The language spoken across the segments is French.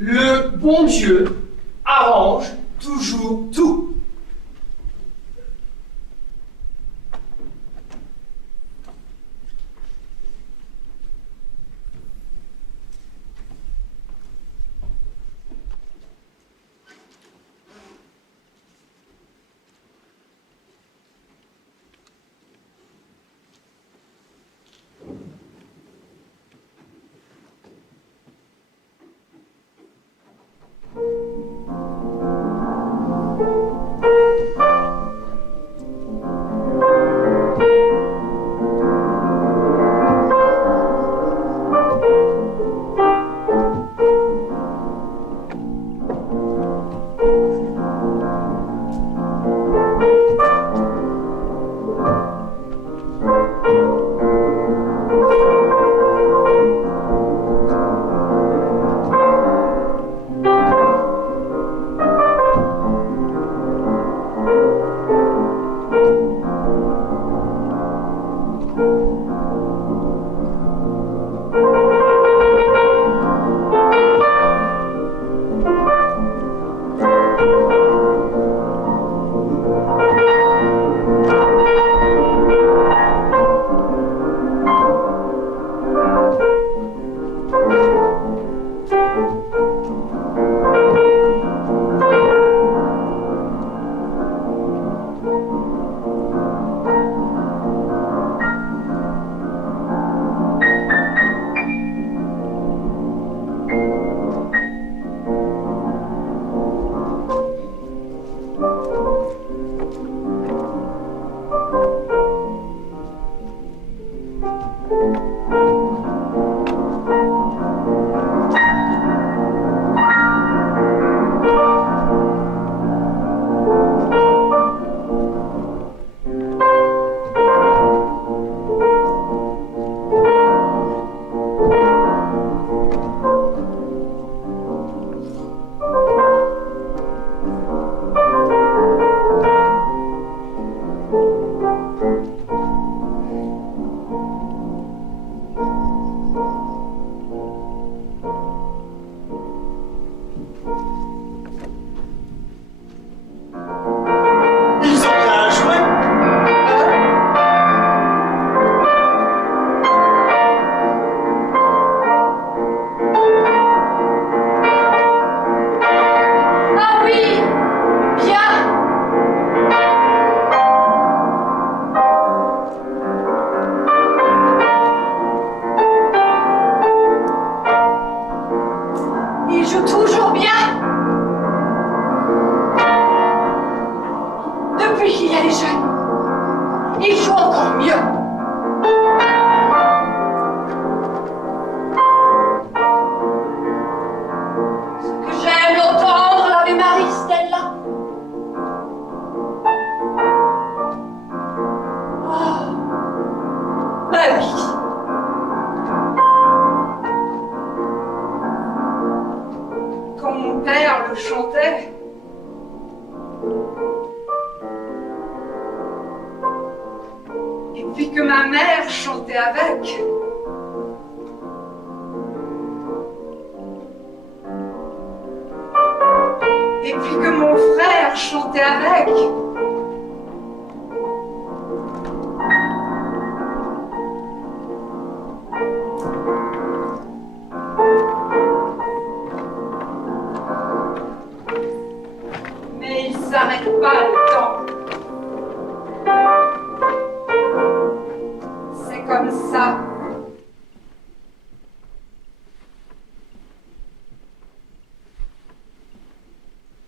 Le bon Dieu arrange toujours tout.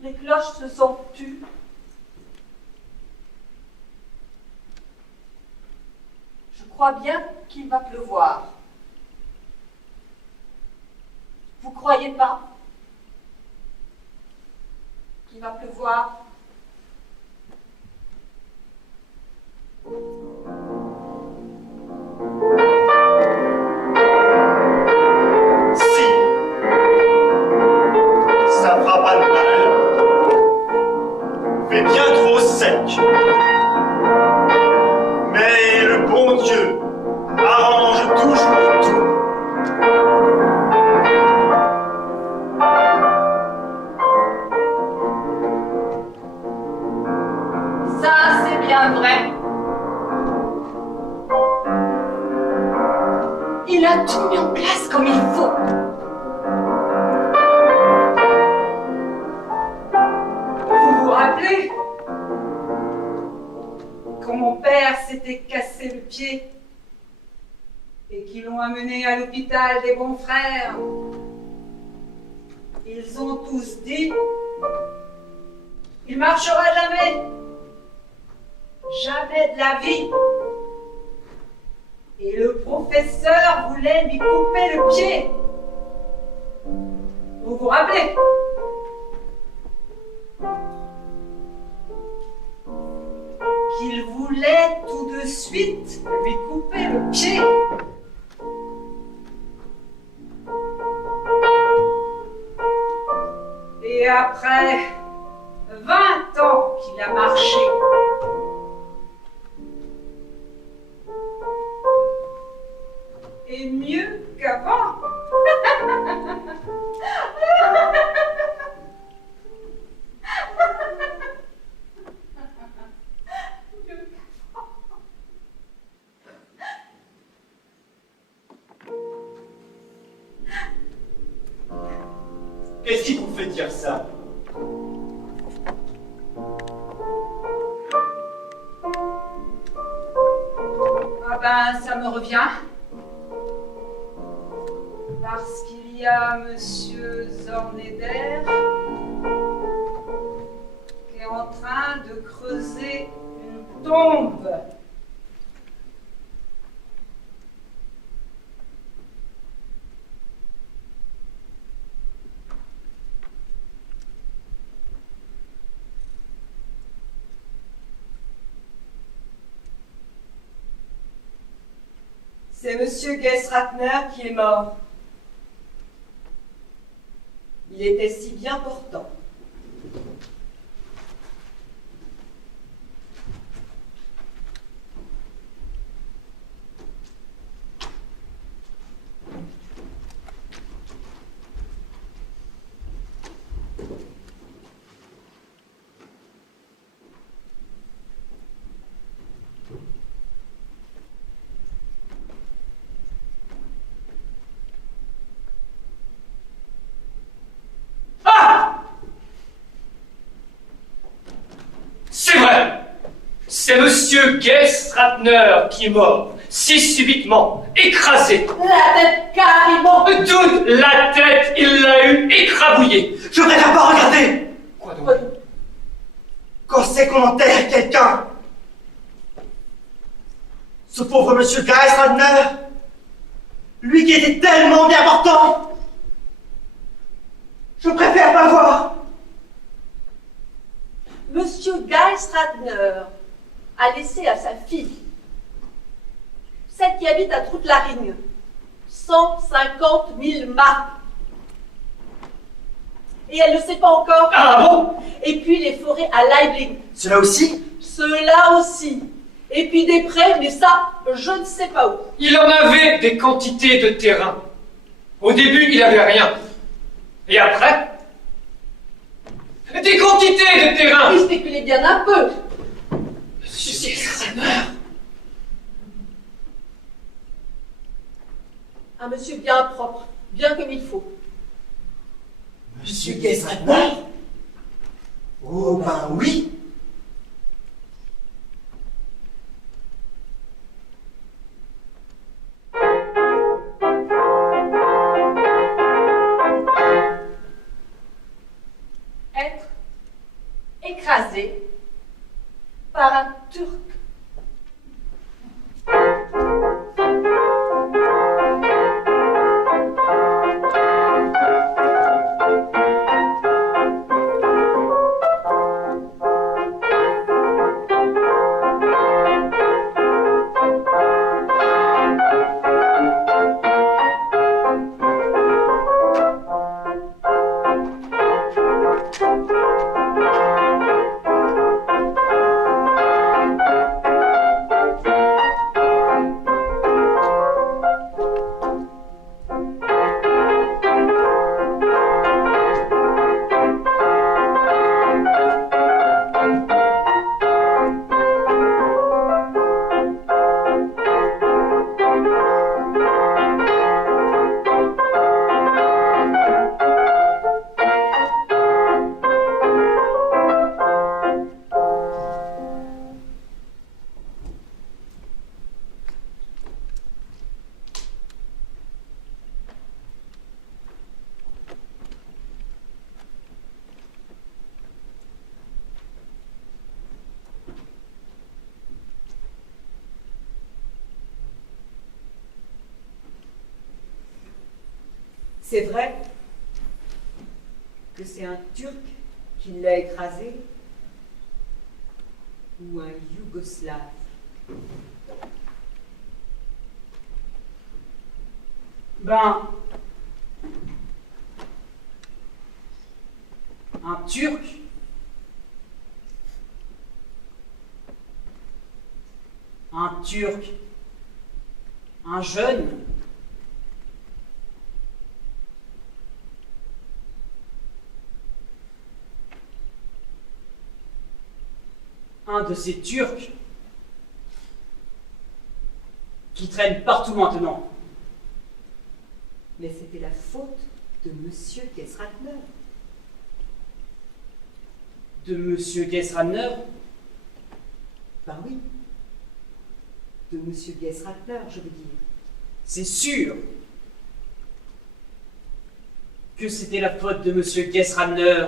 Les cloches se sont tues. Je crois bien qu'il va pleuvoir. Vous croyez pas qu'il va pleuvoir? Si, ça fera pas de mal. Fait bien trop sec. Mais le bon Dieu arrange toujours tout. c'est bien vrai. Il a tout mis en place comme il faut. Vous vous rappelez quand mon père s'était cassé le pied et qu'ils l'ont amené à l'hôpital des bons frères? Ils ont tous dit: il marchera jamais, jamais de la vie. Et le professeur voulait lui couper le pied. Vous vous rappelez? Qu'il voulait tout de suite lui couper le pied. Et après 20 ans qu'il a marché, et mieux qu'avant. Qu'est-ce qui vous fait dire ça? Ah ben, ça me revient. Parce qu'il y a Monsieur Zorneder qui est en train de creuser une tombe. C'est Monsieur Geisratner qui est mort. Il était si bien portant. C'est vrai. C'est Monsieur Geisratner qui est mort, si subitement, écrasé. La tête carrément. Toute la tête, il l'a eu écrabouillée. Je préfère pas regarder. Quoi donc? Quand c'est qu'on enterre quelqu'un? Ce pauvre monsieur Geisradner, lui qui était tellement bien portant, je préfère pas voir. Monsieur Geisradner a laissé à sa fille, celle qui habite à Troute-la-Rigne, 150 000 marks. Et elle ne sait pas encore. Ah bon? Et puis les forêts à Leibling. Cela aussi? Cela aussi. Et puis des prêts, mais ça, je ne sais pas où. Il en avait des quantités de terrain. Au début, il avait rien. Et après? Des quantités de terrain. Il spéculait bien un peu. Monsieur Geisradner. Un monsieur bien propre, bien comme il faut. Monsieur Geisradner? Oh ben oui. Être écrasé par un Turc. C'est vrai que c'est un Turc qui l'a écrasé ou un Yougoslave? Ben, un Turc, un jeune, un de ces Turcs qui traînent partout maintenant. Mais c'était la faute de Monsieur Gesratner. De Monsieur Gesratner? Ben oui. De Monsieur Gesratner, je veux dire. C'est sûr que c'était la faute de Monsieur Gesratner.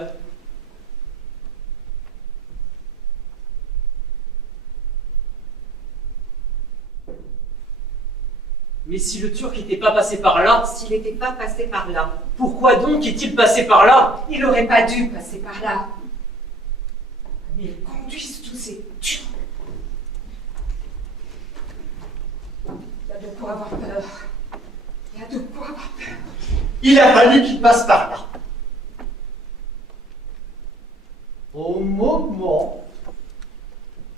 Mais si le Turc n'était pas passé par là, S'il n'était pas passé par là, pourquoi donc est-il passé par là? il n'aurait pas dû passer par là. Mais ils conduisent tous ces Turcs. Il y a de quoi avoir peur. Il y a de quoi avoir peur. Il a fallu qu'il passe par là. Au moment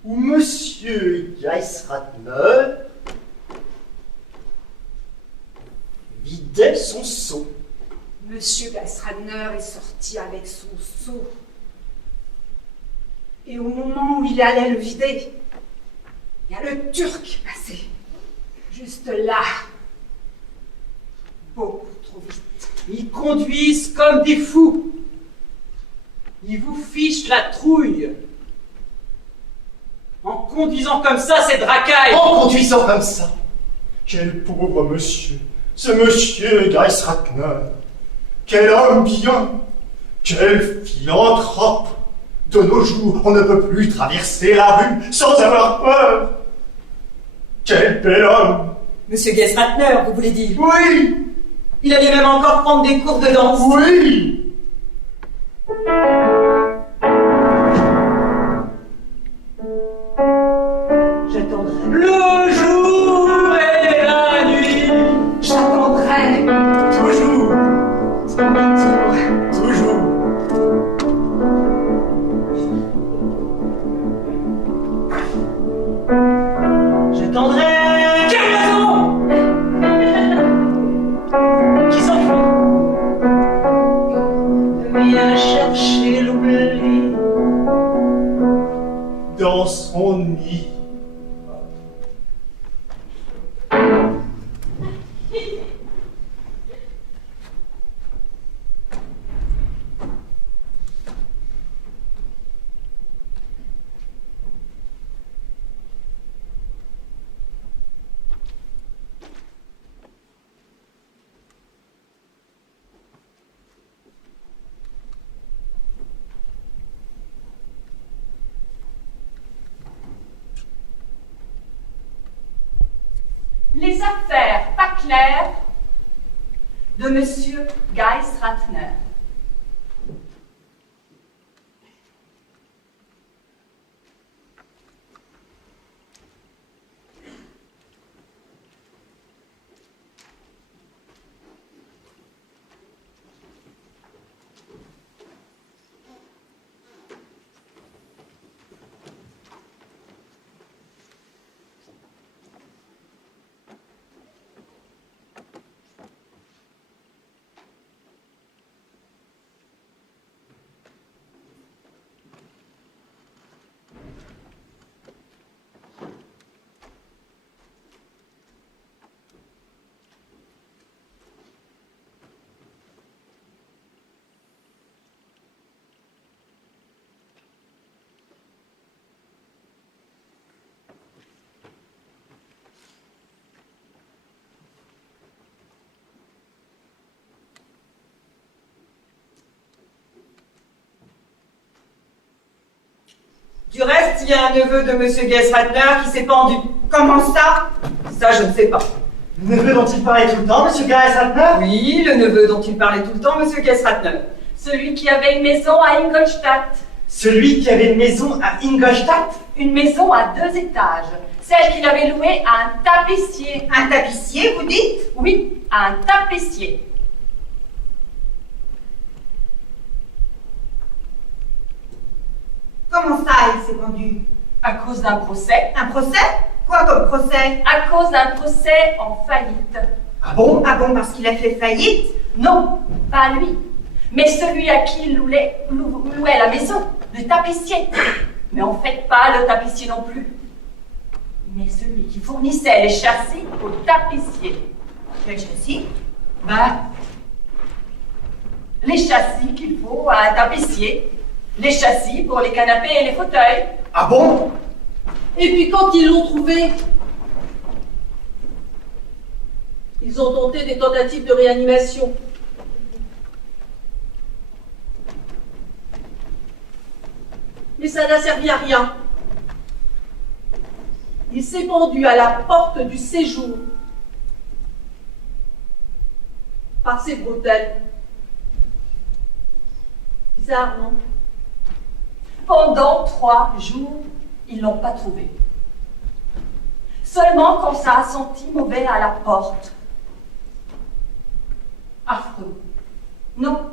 où Monsieur Geisratner vidait son seau. Monsieur Gesratner est sorti avec son seau. Et au moment où il allait le vider, il y a le Turc passé. Juste là. Beaucoup trop vite. Ils conduisent comme des fous. Ils vous fichent la trouille. En conduisant comme ça, cette racaille. En conduisant comme ça. Quel pauvre monsieur. Ce monsieur Geisratner. Quel homme bien. Quel philanthrope. De nos jours, on ne peut plus traverser la rue sans avoir peur. Quel bel homme. Monsieur Gesratner, vous voulez dire? Oui, Il allait même encore prendre des cours de danse. oui. J'attendrai. Le jour et la nuit. J'attendrai. Toujours, Toujours. toujours. J'attendrai. Quel oiseau qui s'enfuit. Viens chercher l'oubli. Dans son nid. Les affaires pas claires de Monsieur Geisratner. Du reste, il y a un neveu de Monsieur Gesratner qui s'est pendu. Comment ça? Ça, je ne sais pas. Le neveu dont il parlait tout le temps, monsieur Geisratner? Oui, le neveu dont il parlait tout le temps, monsieur Gessratner. Celui qui avait une maison à Ingolstadt. Celui qui avait une maison à Ingolstadt? Une maison à 2 étages. Celle qu'il avait louée à un tapissier. Un tapissier, vous dites? Oui, à un tapissier. Comment ça, il s'est vendu? À cause d'un procès. Un procès? Quoi comme procès? À cause d'un procès en faillite. Ah bon? Ah bon, parce qu'il a fait faillite? Non, pas lui, mais celui à qui il louait la maison, le tapissier. Mais en fait, pas le tapissier non plus, mais celui qui fournissait les châssis au tapissier. Quel châssis? Ben, les châssis qu'il faut à un tapissier, les châssis pour les canapés et les fauteuils. Ah bon? Et puis quand ils l'ont trouvé, ils ont tenté des tentatives de réanimation. Mais ça n'a servi à rien. Il s'est pendu à la porte du séjour par ses bretelles. Bizarre, non? Pendant 3 jours, ils l'ont pas trouvé. Seulement quand ça a senti mauvais à la porte. Affreux. Non.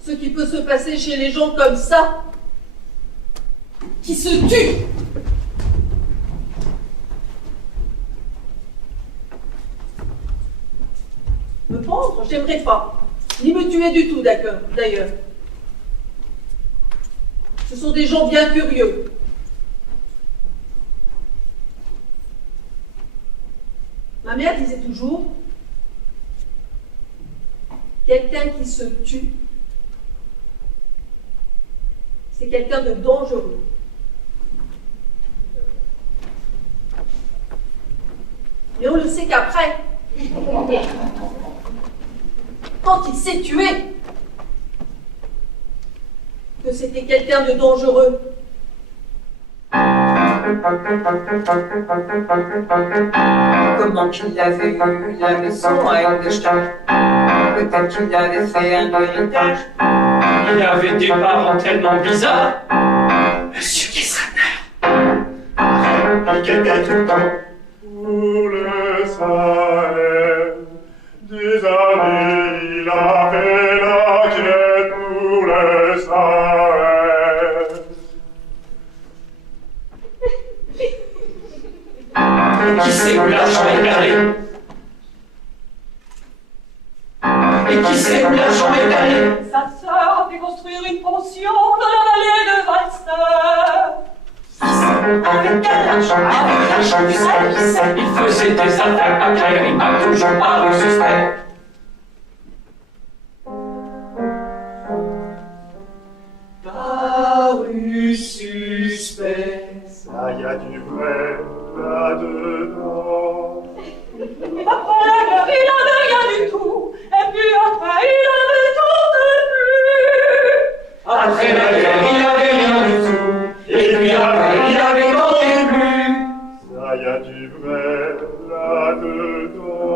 Ce qui peut se passer chez les gens comme ça, qui se tuent. Me pendre, j'aimerais pas. Ni me tuer du tout, d'accord, d'ailleurs. Ce sont des gens bien curieux. Ma mère disait toujours, quelqu'un qui se tue, c'est quelqu'un de dangereux. Mais on le sait qu'après, quand il s'est tué, que c'était quelqu'un de dangereux. Comment qu'il avait eu la maison à Ingolstadt? Peut-être qu'il avait fait un héritage. Il avait des parents tellement bizarres. Monsieur Gessner. Et quelqu'un tout le temps. Tous les salaires des années, il avait la quête pour les salaires. Qui sait où l'argent est allé? Et qui sait où l'argent est allé? Sa sœur a fait construire une pension dans la vallée de Walser. Avec quel argent? Avec l'argent du sel. Il faisait des affaires pas claires, il m'a toujours paru suspect. Paru suspect. Ça y a du vrai là-dedans. Après, il n'avait rien du tout. Et puis après, il avait tenté plus. Après la guerre, il avait rien du tout. Et puis après, il avait tenté plus. Ça y a du vrai là-dedans.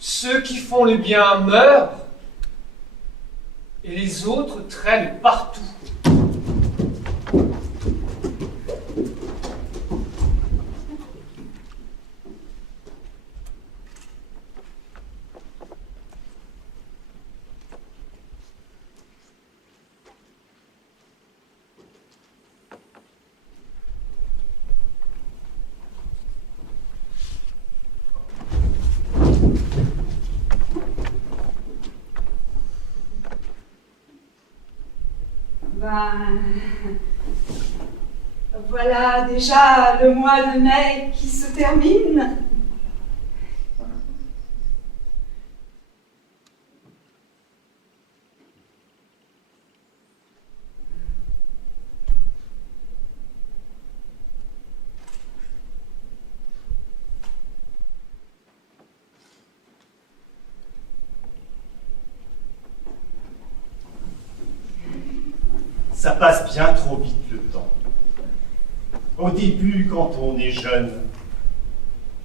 Ceux qui font le bien meurent, et les autres traînent partout. Voilà déjà le mois de mai qui se termine. Ça passe bien trop vite le temps. Au début, quand on est jeune,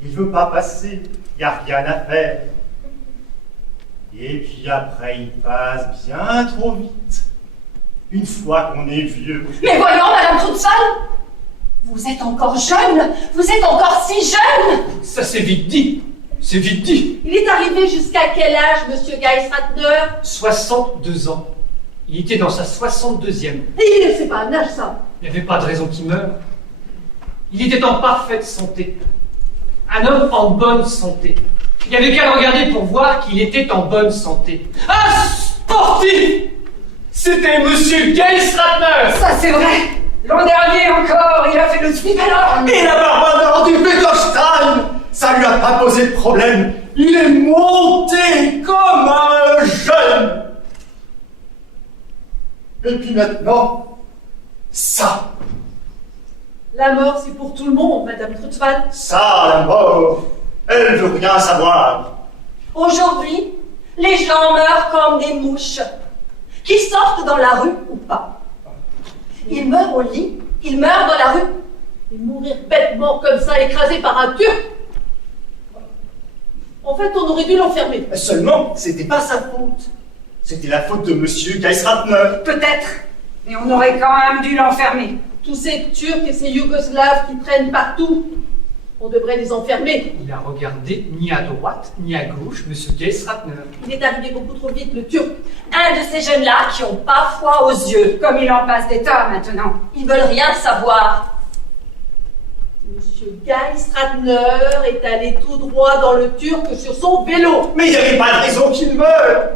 il veut pas passer, y a rien à faire. Et puis après, il passe bien trop vite. Une fois qu'on est vieux. Mais voyons, Madame Trutzal, vous êtes encore jeune, vous êtes encore si jeune. Ça c'est vite dit. C'est vite dit. Il est arrivé jusqu'à quel âge, monsieur Geisratner? 62 ans. Il était dans sa 62e. C'est pas un âge, ça. Il n'y avait pas de raison qu'il meure. Il était en parfaite santé. Un homme en bonne santé. Il n'y avait qu'à le regarder pour voir qu'il était en bonne santé. Un sportif! C'était Monsieur Geisratner! Ça, c'est vrai. L'an dernier encore, il a fait le slalom. Et la Barbara du Beckstein, ça lui a pas posé de problème. Il est monté comme un jeune. Et puis maintenant, ça. La mort, c'est pour tout le monde, Madame Trutzwald. Ça, la mort, elle veut rien savoir. Aujourd'hui, les gens meurent comme des mouches, qu'ils sortent dans la rue ou pas. Ils meurent au lit, ils meurent dans la rue. Et mourir bêtement comme ça, écrasé par un Turc. En fait, on aurait dû l'enfermer. Seulement, c'était pas sa faute. C'était la faute de Monsieur Geisratner. Peut-être, mais on aurait quand même dû l'enfermer. Tous ces Turcs et ces Yougoslaves qui traînent partout, on devrait les enfermer. Il a regardé ni à droite ni à gauche Monsieur Geisratner. Il est arrivé beaucoup trop vite, le Turc. Un de ces jeunes-là qui ont pas foi aux yeux. Comme il en passe des tas maintenant. Ils veulent rien savoir. Monsieur Geisratner est allé tout droit dans le Turc sur son vélo. Mais il n'y avait pas de raison qu'il meure.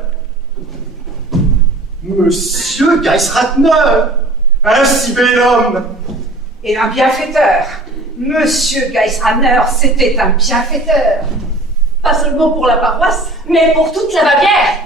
Monsieur Geisratner, un si bel homme. Et un bienfaiteur. Monsieur Geisratner, c'était un bienfaiteur. Pas seulement pour la paroisse, Mais pour toute la Bavière.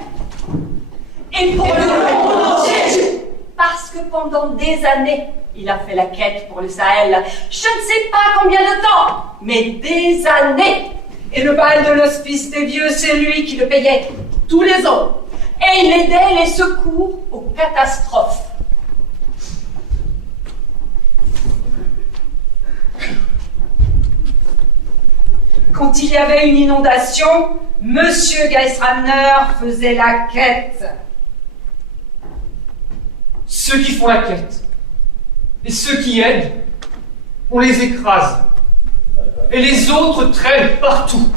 Et pour le monde entier. Parce que pendant des années, il a fait la quête pour le Sahel. Je ne sais pas combien de temps, mais des années. Et le bal de l'hospice des vieux, c'est lui qui le payait. tous les ans. Et il aidait les secours aux catastrophes. Quand il y avait une inondation, Monsieur Geisratner faisait la quête. Ceux qui font la quête et ceux qui aident, on les écrase. Et les autres traînent partout.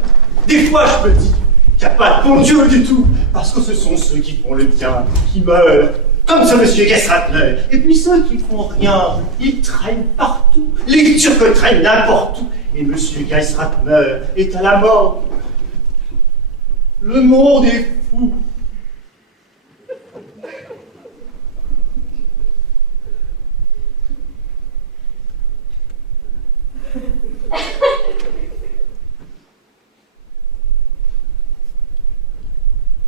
Des fois, je me dis qu'il n'y a pas de bon Dieu du tout, parce que ce sont ceux qui font le bien qui meurent, comme ce monsieur Geisratner. Et puis ceux qui font rien, ils traînent partout. Les Turcs traînent n'importe où. Et monsieur Geisratner est à la mort. Le monde est fou.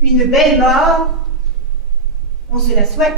Une belle mort, on se la souhaite.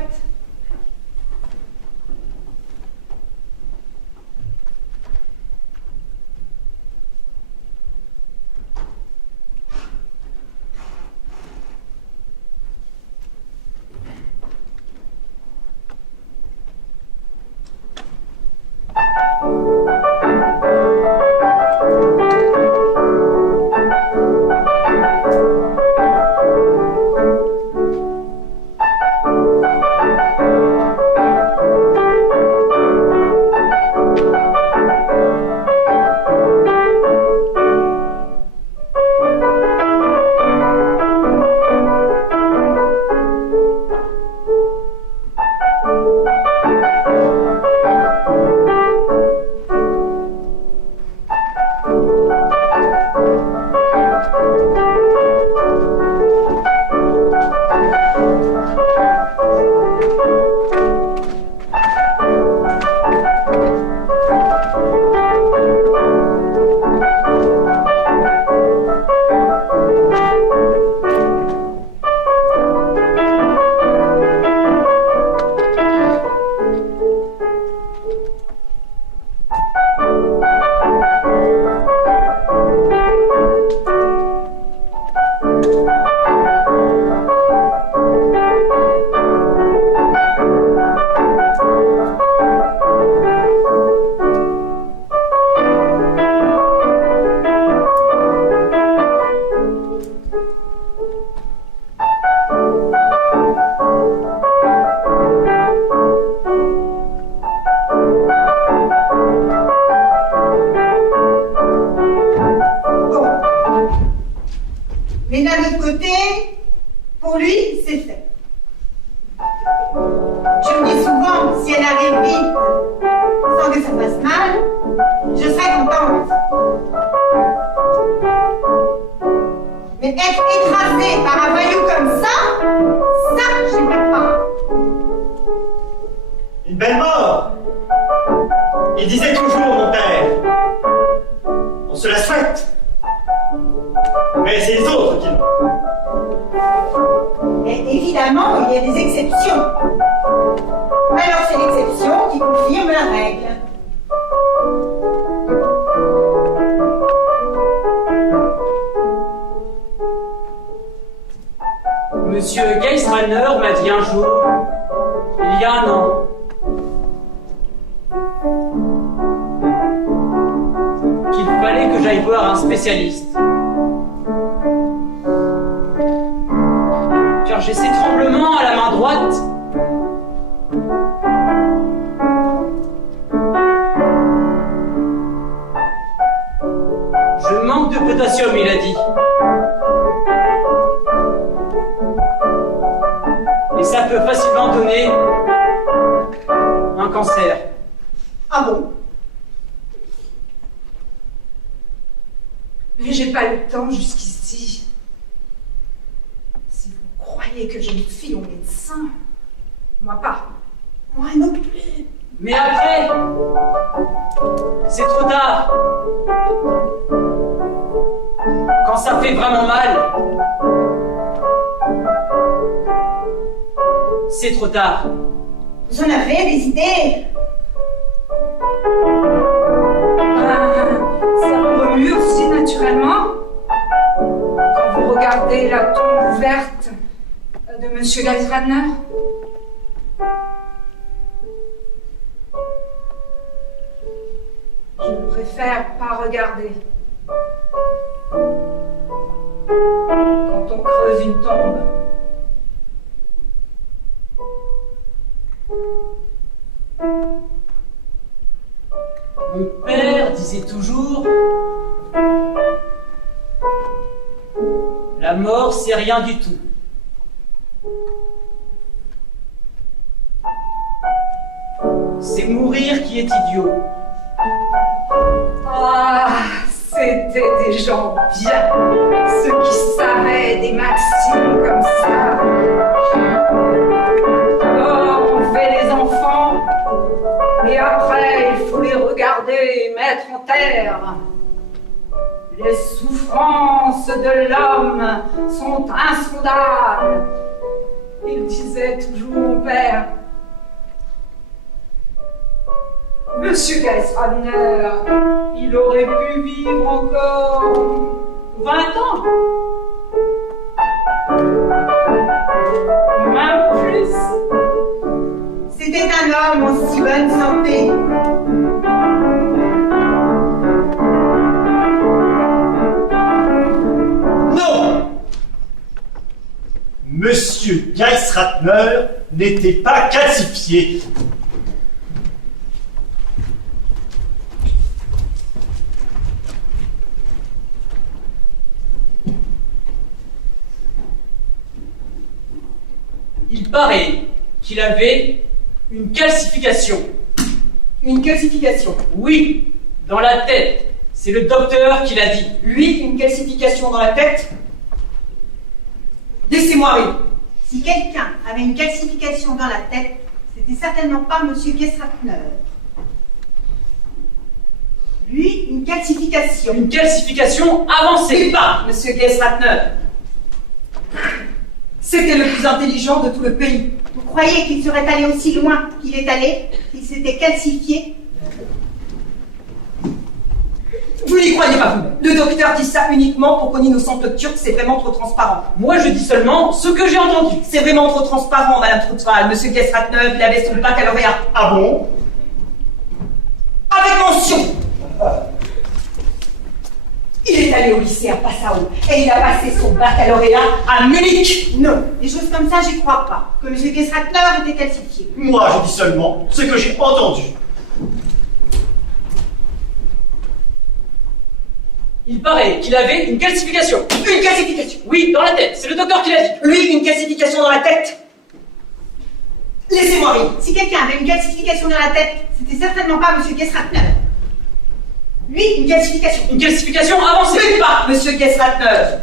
se passe mal, je serais contente. Mais être écrasée par un voyou comme ça, j'aimerais pas. Une belle mort. Il disait toujours, mon père. On se la souhaite. Mais c'est les autres qui l'ont. Et évidemment, il y a des exceptions. Alors c'est l'exception qui confirme la règle. Monsieur Geisraner m'a dit un jour, il y a un an, qu'il fallait que j'aille voir un spécialiste. Car j'ai ces tremblements à la main droite. Je manque de potassium, il a dit. Et ça peut facilement donner un cancer. Ah bon? Mais j'ai pas eu le temps jusqu'ici. Si vous croyez que je me fie au médecin, moi pas. Moi non plus. Mais après, c'est trop tard. Quand ça fait vraiment mal, c'est trop tard. Vous en avez des idées? Ça me remue aussi naturellement. Quand vous regardez la tombe ouverte de Monsieur Geisraner. Je préfère pas regarder. Quand on creuse une tombe. Mon père disait toujours, la mort c'est rien du tout. C'est mourir qui est idiot. Ah, c'était des gens bien, ceux qui savaient des maximes comme ça. Oh, on fait les enfants, et après il faut les regarder et mettre en terre. Les souffrances de l'homme sont insondables. Il disait toujours mon père. Monsieur Geisraner, il aurait pu vivre encore 20 ans. Même plus. C'était un homme en si bonne santé. Non! Monsieur Geisraner n'était pas calcifié. Il paraît qu'il avait une calcification. Une calcification. Oui, dans la tête. C'est le docteur qui l'a dit. Lui, une calcification dans la tête. Laissez-moi rire. Si quelqu'un avait une calcification dans la tête, c'était certainement pas Monsieur Geisraner. Lui, une calcification. Une calcification avancée. Pas, Monsieur Geisraner. C'était le plus intelligent de tout le pays. Vous croyez qu'il serait allé aussi loin qu'il est allé, qu'il s'était calcifié? Vous n'y croyez pas vous-même. Le docteur dit ça uniquement pour qu'on innocente le Turc, c'est vraiment trop transparent. Moi, je dis seulement ce que j'ai entendu. C'est vraiment trop transparent, Madame Troutval. Monsieur Geisraner, il avait son baccalauréat. Ah bon? Avec mention. Il est allé au lycée à Passau et il a passé son baccalauréat à Munich. Non, des choses comme ça, j'y crois pas. Que Monsieur Geisraner était calcifié. Moi, je dis seulement ce que j'ai entendu. Il paraît qu'il avait une calcification. Une calcification. Oui, dans la tête. C'est le docteur qui l'a dit. Lui, une calcification dans la tête. Laissez-moi rire. Si quelqu'un avait une calcification dans la tête, c'était certainement pas M. Gessratner. Lui, une calcification. Une calcification avancée. Mais pas Monsieur Gessratner.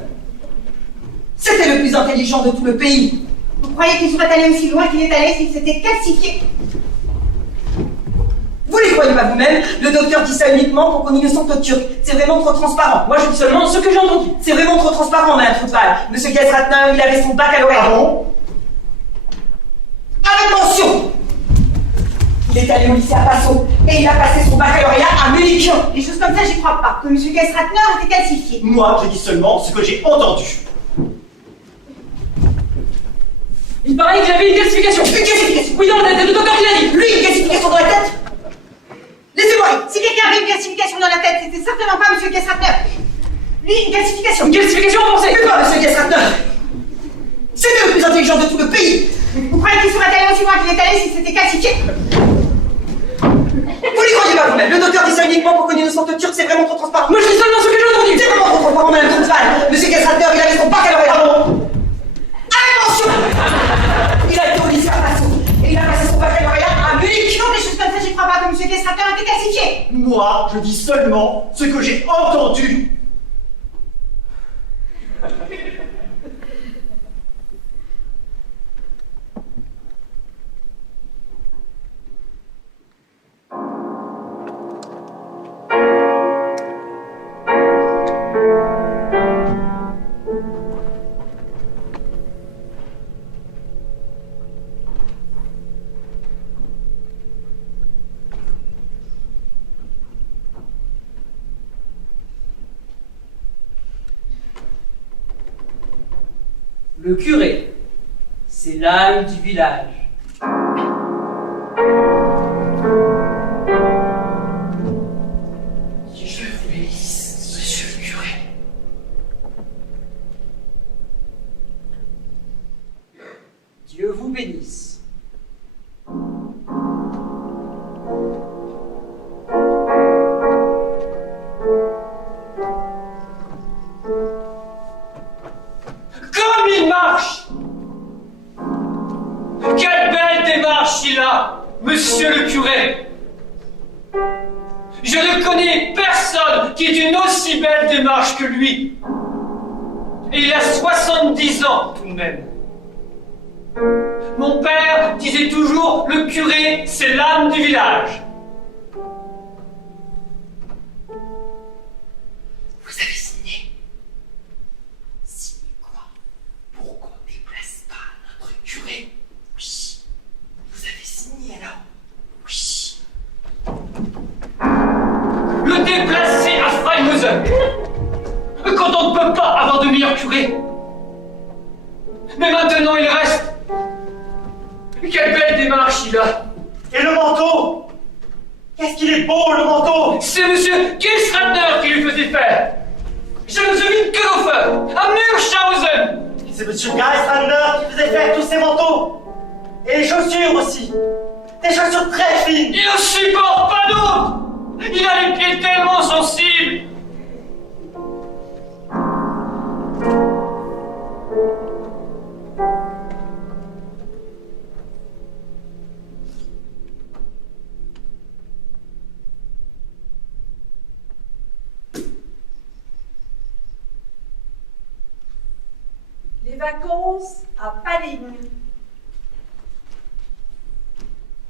C'était le plus intelligent de tout le pays. Vous croyez qu'il serait allé aussi loin qu'il est allé s'il s'était calcifié? Vous les croyez pas vous-même? Le docteur dit ça uniquement pour qu'on innocente le Turc. C'est vraiment trop transparent. Moi, je dis seulement ce que j'ai entendu. C'est vraiment trop transparent, Madame Football. Monsieur Gessratner, il avait son baccalauréat. Ah bon? Avec mention. Il est allé au lycée à Passau et il a passé son baccalauréat à Munich. Des choses comme ça, j'y crois pas. Que M. Gessratner était calcifié. Moi, j'ai dit seulement ce que j'ai entendu. Il paraît qu'il avait une calcification. Une calcification. Oui, dans la tête, c'est le docteur qui l'a dit. Lui, une calcification dans la tête. Laissez-moi rire. Si quelqu'un avait une calcification dans la tête, c'était certainement pas M. Gessratner. Lui, une calcification. Une calcification avancée. Mais pas Monsieur Gessratner. C'était le plus intelligent de tout le pays. Vous croyez qu'il serait allé aussi loin qu'il est allé s'il s'était calcifié? Vous les croyez pas vous-même. Le docteur dit ça uniquement pour qu'on innocente le Turc. C'est vraiment trop transparent. Moi, je dis seulement ce que j'ai entendu. C'est vraiment trop transparent, Madame Football. Monsieur Gessratner, il avait son baccalauréat. Avec mention. Il a été au lycée à Passau et il a passé son baccalauréat à Munich. Non, des choses comme ça, j'y crois pas. Que M. Gessratner était calcifié. Moi, je dis seulement ce que j'ai entendu. Le curé, c'est l'âme du village. Dieu vous bénisse, monsieur le curé. Dieu vous bénisse. Comme il marche! Quelle belle démarche il a, monsieur le curé! Je ne connais personne qui ait une aussi belle démarche que lui. Et il a 70 ans tout de même. Mon père disait toujours, le curé, c'est l'âme du village. Vous avez signé. Signé quoi? Pour qu'on ne déplace pas notre curé? Oui. Vous avez signé alors? Oui. Le déplacer à Freimeusen. Quand on ne peut pas avoir de meilleur curé. Mais maintenant il reste. Quelle belle démarche il a. Et le manteau? Qu'est-ce qu'il est beau, le manteau? C'est monsieur Gessratner qui lui faisait faire. Je me suis vu que au feu, à Murschhausen. C'est Monsieur Gessratner qui faisait faire tous ces manteaux. Et les chaussures aussi. Des chaussures très fines. Il ne supporte pas d'autre. Il a les pieds tellement sensibles. Les vacances à Palling.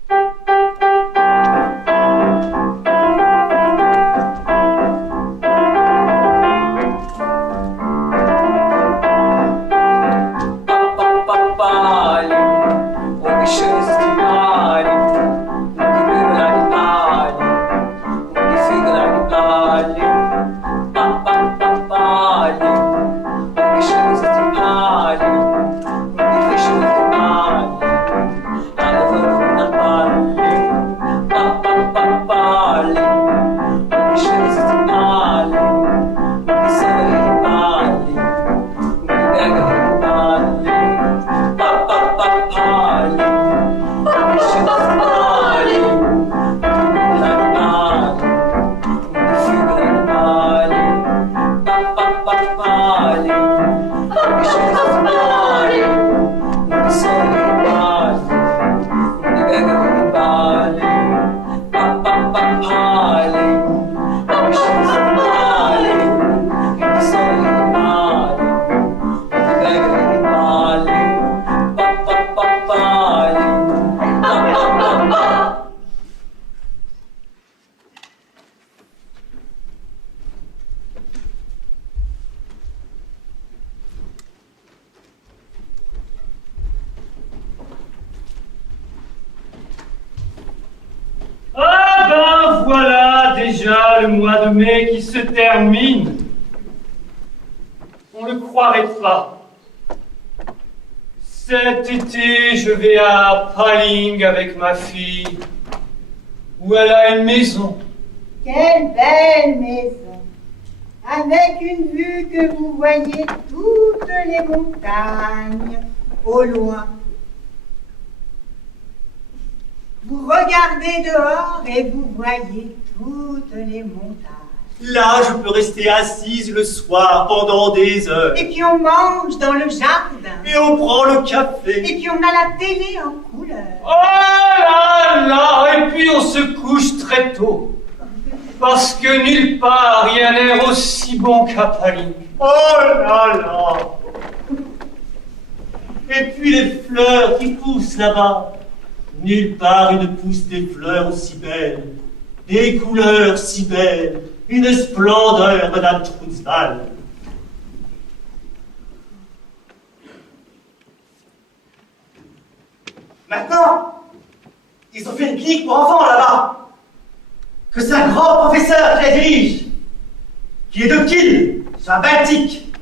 Thank you. le mois de mai qui se termine. On ne le croirait pas. Cet été, je vais à Paling avec ma fille, où elle a une maison. Quelle belle maison, avec une vue que vous voyez toutes les montagnes au loin. Vous regardez dehors et vous voyez toutes les montagnes. Là, je peux rester assise le soir pendant des heures. Et puis on mange dans le jardin. Et on prend le café. Et puis on a la télé en couleur. Oh là là! Et puis on se couche très tôt. Parce que nulle part rien n'est aussi bon qu'à Paling. Oh là là! Et puis les fleurs qui poussent là-bas. Nulle part il ne pousse des fleurs aussi belles, des couleurs si belles, une splendeur, Madame Trutzwald. Maintenant, ils ont fait une clinique pour enfants là-bas. Que c'est un grand professeur qui la dirige, qui est docile, sur un Baltique.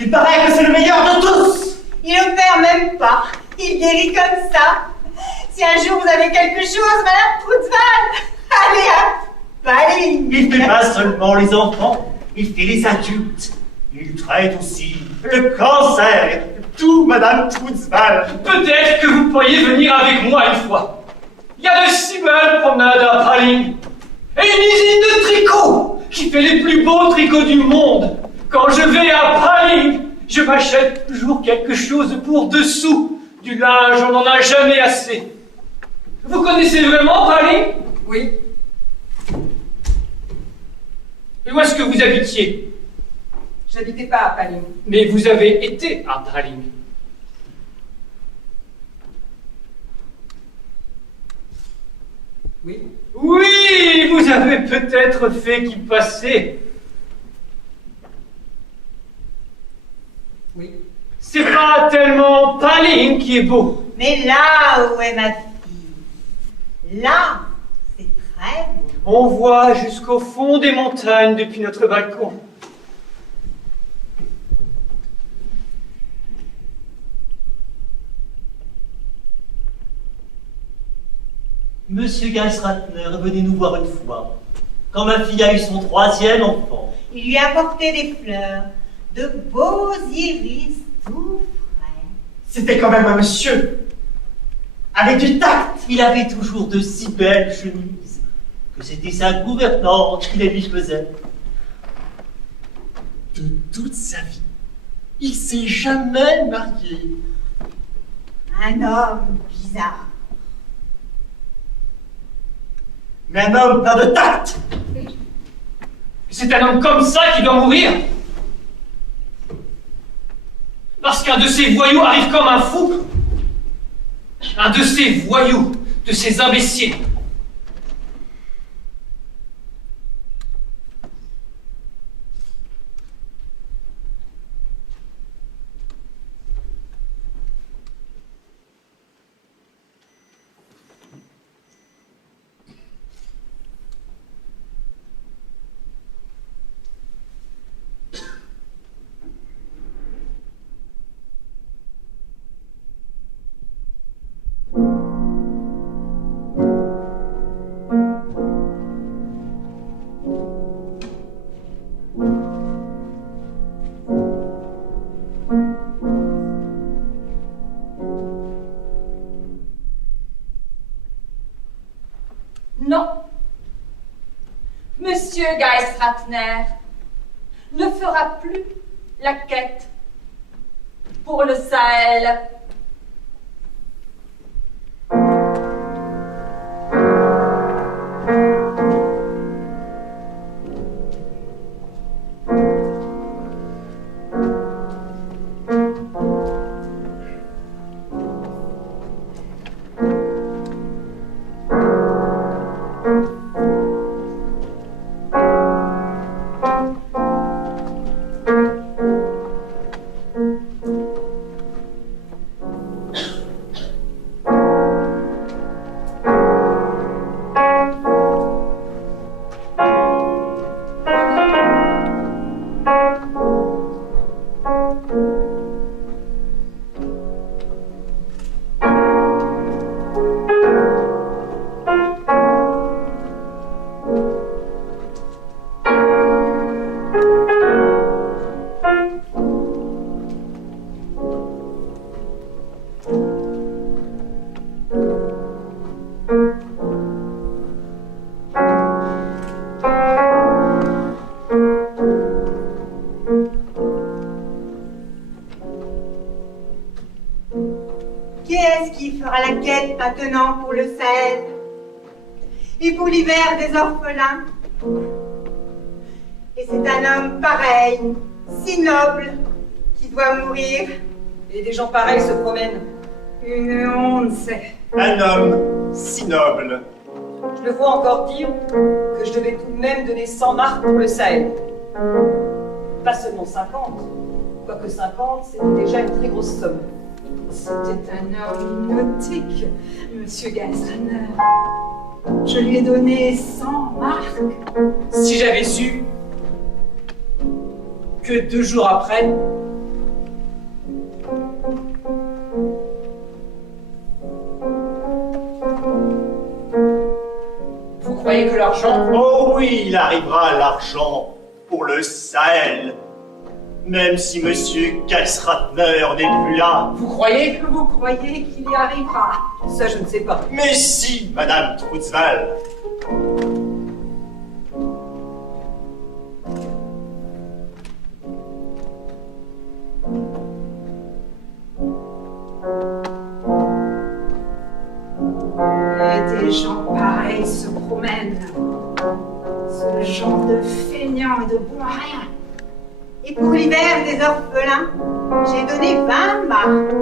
Il paraît que c'est le meilleur de tous. Il ne perd même pas. Il guérit comme ça. Si un jour vous avez quelque chose, Madame Trutzwald, allez à Paling. Il ne fait pas seulement les enfants, il fait les adultes. Il traite aussi le cancer. Tout, Madame Trutzwald. Peut-être que vous pourriez venir avec moi une fois. Il y a de si belles promenades à Paling. Et une usine de tricot qui fait les plus beaux tricots du monde. Quand je vais à Paling, je m'achète toujours quelque chose pour dessous. Du linge, on n'en a jamais assez. Vous connaissez vraiment Paling? Oui, Et où est-ce que vous habitiez? j'habitais pas à Paling. Mais vous avez été à Paling. Oui, Oui, vous avez peut-être fait qu'y passer. oui. C'est pas tellement Paling qui est beau. Mais là où est ma fille, là, c'est très beau. On voit jusqu'au fond des montagnes depuis notre balcon. Monsieur Geisratner est venu nous voir une fois, quand ma fille a eu son 3e enfant. Il lui a apporté des fleurs, de beaux iris tout frais. C'était quand même un monsieur, avec du tact. Il avait toujours de si belles chemises, que c'était sa gouvernante qui les lui faisait. De toute sa vie, il s'est jamais marié. Un homme bizarre. Mais un homme plein de tact. C'est un homme comme ça qui doit mourir. Parce qu'un de ces voyous arrive comme un fou. Un de ces voyous, de ces imbéciles. Non. Monsieur Geisratner ne fera plus la quête pour le Sahel. inquiète maintenant pour le Sahel et pour l'hiver des orphelins. Et c'est un homme pareil, si noble, qui doit mourir. Et des gens pareils se promènent. Une honte, c'est. Un homme si noble. Je le vois encore dire que je devais tout de même donner 100 marques pour le Sahel. Pas seulement 50. Quoique 50, c'était déjà une très grosse somme. C'était un homme hypnotique, monsieur Geisraner. Je lui ai donné 100 marques. Si j'avais su que 2 jours après, vous croyez que l'argent... Oh oui, il arrivera l'argent pour le Sahel. Même si monsieur Geisratner n'est plus là. Vous croyez? Vous croyez qu'il y arrivera? Ça, je ne sais pas. Mais si, madame Trutzwald. Et des gens pareils se promènent. Ce genre de feignant et de bon à rien. Et pour l'hiver des orphelins, j'ai donné 20 marques.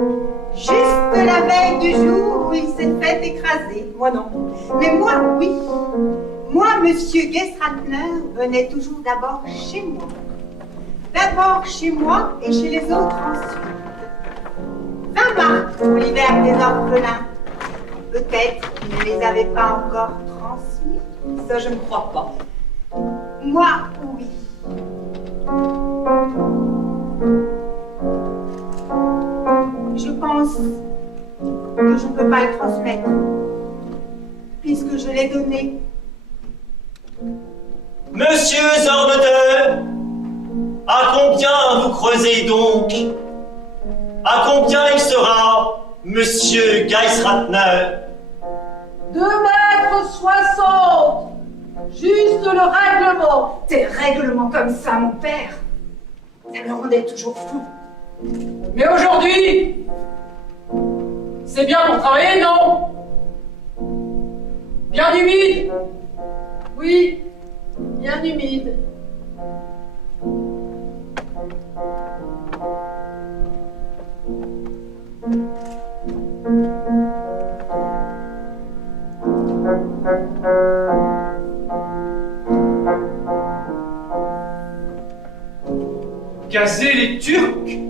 Juste la veille du jour où il s'est fait écraser. Moi non. Mais moi, oui. Moi, monsieur Geisratner venait toujours d'abord chez moi. D'abord chez moi et chez les autres ensuite. 20 marques pour l'hiver des orphelins. Peut-être qu'il ne les avait pas encore transmis. Ça, je ne crois pas. Moi, oui. Je pense que je ne peux pas le transmettre, puisque je l'ai donné. Monsieur Zorneder, à combien vous creusez donc? À combien il sera, monsieur Geisratner? 2,60 m. Juste le règlement. Des règlements comme ça, mon père, ça me rendait toujours fou. Mais aujourd'hui, c'est bien pour travailler, non? Bien humide? Oui, bien humide. Gazer les Turcs?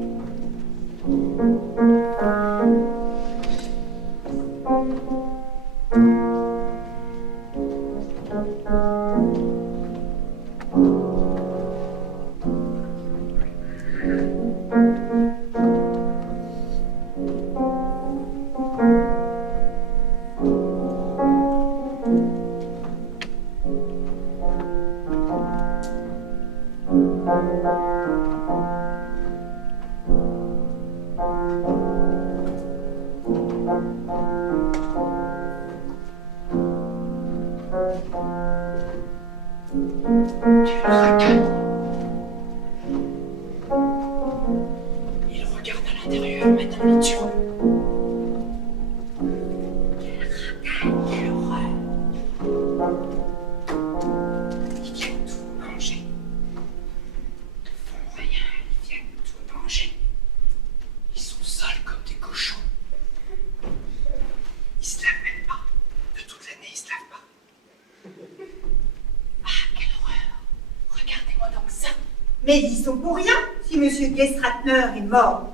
Il regarde à l'intérieur, maintenant les Turcs. Quelle horreur. Ils viennent tout manger. Ils font rien, ils viennent tout manger. Ils sont sales comme des cochons. Ils se lavent même pas. De toute l'année, ils se lavent pas. Ah, quelle horreur. Regardez-moi donc ça. Mais ils sont pour rien si monsieur Geisratner est mort.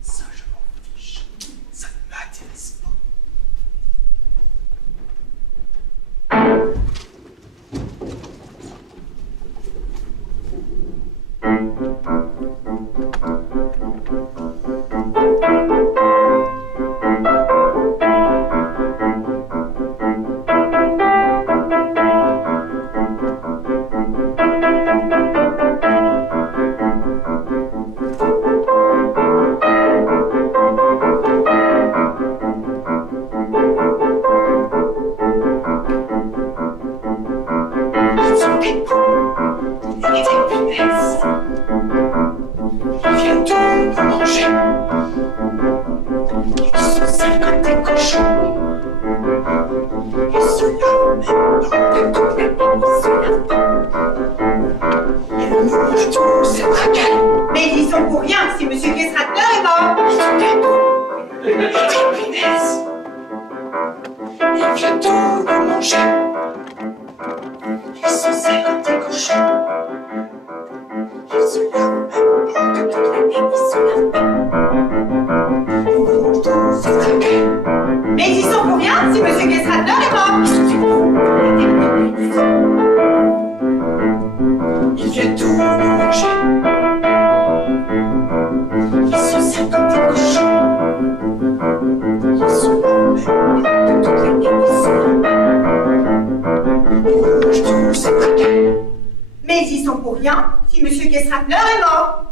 Ça, je m'en fiche. Ça ne m'intéresse pas. Ils sont des poux et des punaises. Ils viennent tout nous manger. Ils sont sales comme des cochons. Et cela même tant que toute la nuit se lave pas. Et le monde tout s'est braqué. Mais ils y sont pour rien si Monsieur Gessratner est mort. Et tout à coup, une petite punaise. Il vient tout nous manger. Ils sont 50 cochons. Ils se lavent même pas que toute la nuit ils se lavent pas. Le monde tout s'est braqué. Mais ils y sont pour rien si Monsieur Gessratner est mort. Il vient tout nous manger. Ils sont 50 cochons. Ils se lavent même pas que toute la nuit ils se lavent pas. Le monde tout s'est braqué. Mais ils y sont pour rien si Monsieur Gessratner est mort.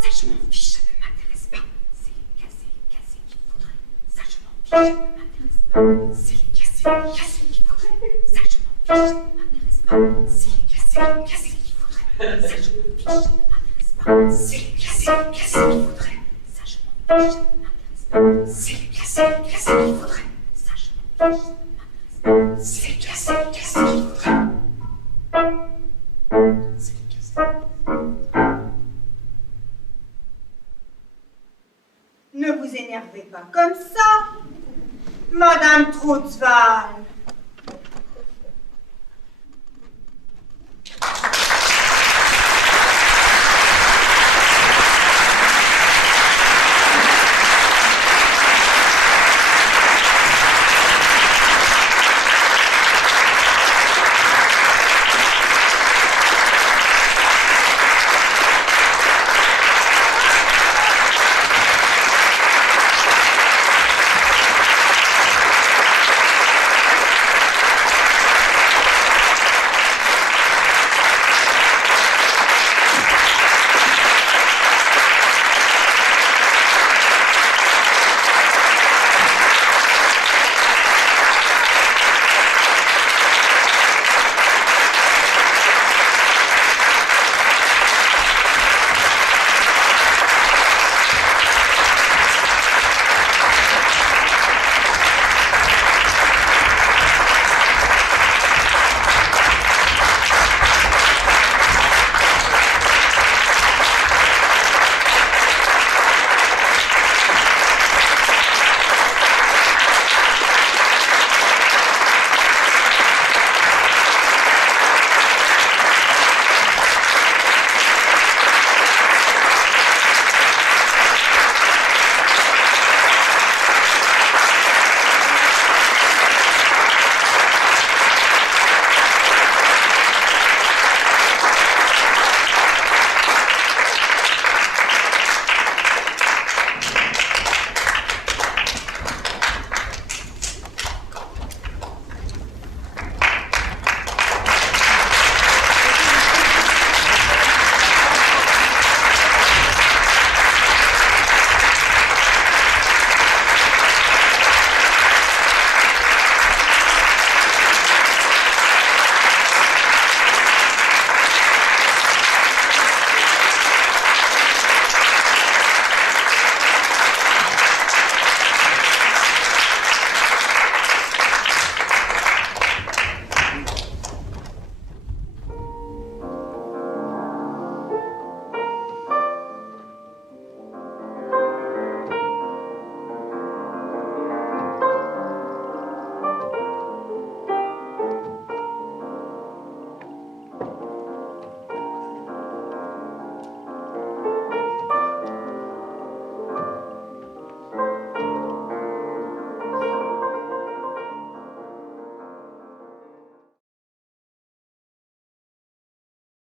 Ça, je m'en fiche, ça ne m'intéresse pas. C'est les casser qu'il faudrait. Ça, je m'en fiche, ça ne m'intéresse pas. C'est les casser qu'il faudrait. Ça, je m'en fiche, ça ne m'intéresse pas. C'est les casser qu'il faudrait. Ça, je m'en fiche, ça ne m'intéresse pas. C'est les casser qu'il faudrait. Ça, je m'en fiche, ça ne m'intéresse pas. C'est les casser qu'il faudrait. Ça, je m'en fiche, ça ne m'intéresse pas. C'est les casser qu'il faudrait. C'est les casser. Ne vous énervez pas comme ça, Madame Troutzval.